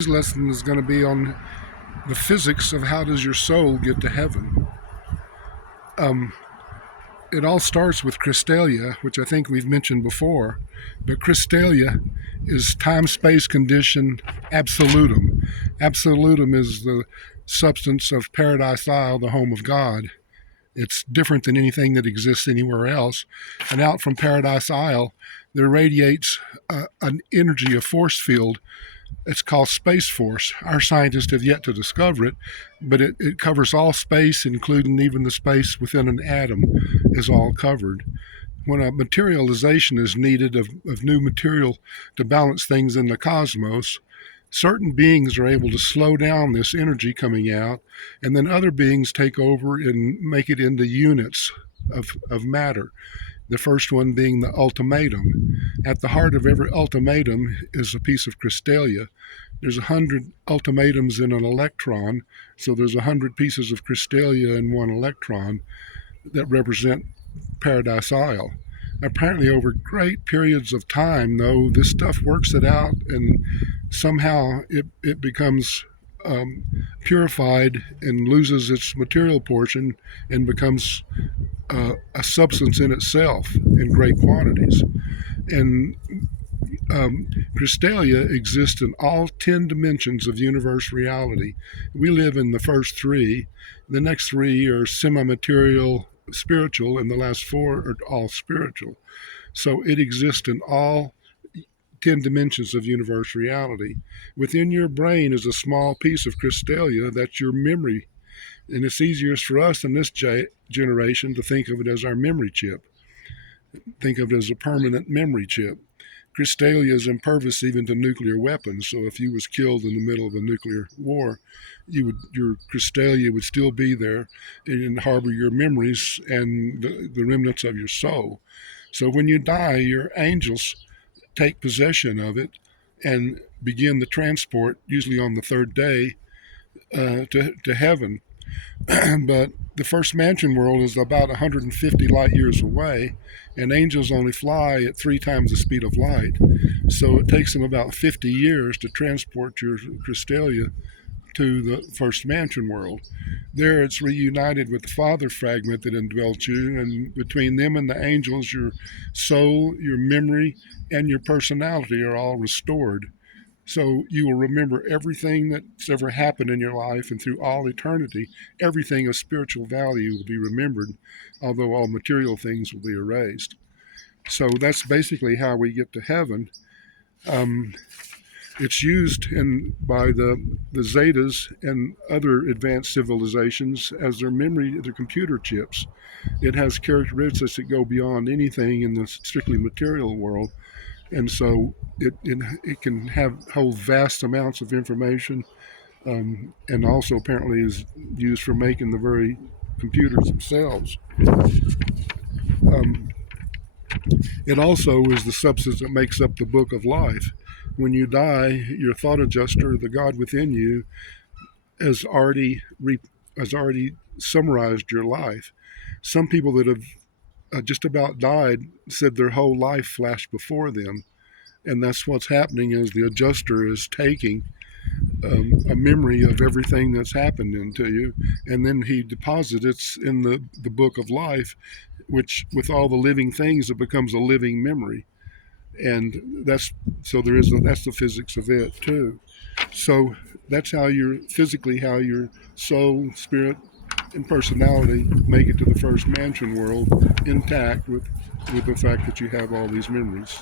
Today's lesson is going to be on the physics of how does your soul get to heaven. It all starts with Chrystalia, which I think we've mentioned before, but Chrystalia is time-space condition absolutum. Absolutum is the substance of Paradise Isle, the home of God. It's different than anything that exists anywhere else. And out from Paradise Isle, there radiates an energy, a force field. It's called Space Force. Our scientists have yet to discover it, but it covers all space, including even the space within an atom is all covered. When a materialization is needed of new material to balance things in the cosmos, certain beings are able to slow down this energy coming out, and then other beings take over and make it into units of matter. The first one being the ultimatum. At the heart of every ultimatum is a piece of Chrystalia. There's 100 ultimatums in an electron, so there's 100 pieces of Chrystalia in one electron that represent Paradise Isle. Apparently, over great periods of time, though, this stuff works it out, and somehow it becomes purified and loses its material portion and becomes a substance in itself in great quantities. And Chrystalia exists in all 10 dimensions of universe reality. We live in the first three. The next three are semi-material, spiritual, and the last four are all spiritual. So it exists in all 10 dimensions of universe reality. Within your brain is a small piece of Chrystalia that's your memory. And it's easiest for us in this generation to think of it as our memory chip. Think of it as a permanent memory chip. Chrystalia is impervious even to nuclear weapons, so if you was killed in the middle of a nuclear war, your Chrystalia would still be there and harbor your memories and the remnants of your soul. So when you die, your angels take possession of it and begin the transport, usually on the third day, to heaven. But the first mansion world is about 150 light years away, and angels only fly at 3 times the speed of light. So it takes them about 50 years to transport your Chrystalia to the first mansion world. There it's reunited with the father fragment that indwelt you, and between them and the angels, your soul, your memory, and your personality are all restored. So you will remember everything that's ever happened in your life, and through all eternity, everything of spiritual value will be remembered, although all material things will be erased. So that's basically how we get to heaven. It's used by the Zetas and other advanced civilizations as their memory, their computer chips. It has characteristics that go beyond anything in the strictly material world. And so it can hold vast amounts of information, and also apparently is used for making the very computers themselves. Um, it also is the substance that makes up the book of life. When you die, your thought adjuster, the God within you, has already summarized your life. Some people that have just about died said their whole life flashed before them. And that's what's happening is the adjuster is taking a memory of everything that's happened into you, and then he deposits it in the book of life, which with all the living things, it becomes a living memory. And that's the physics of it too. So that's how how your soul, spirit, and personality make it to the first mansion world intact with the fact that you have all these memories.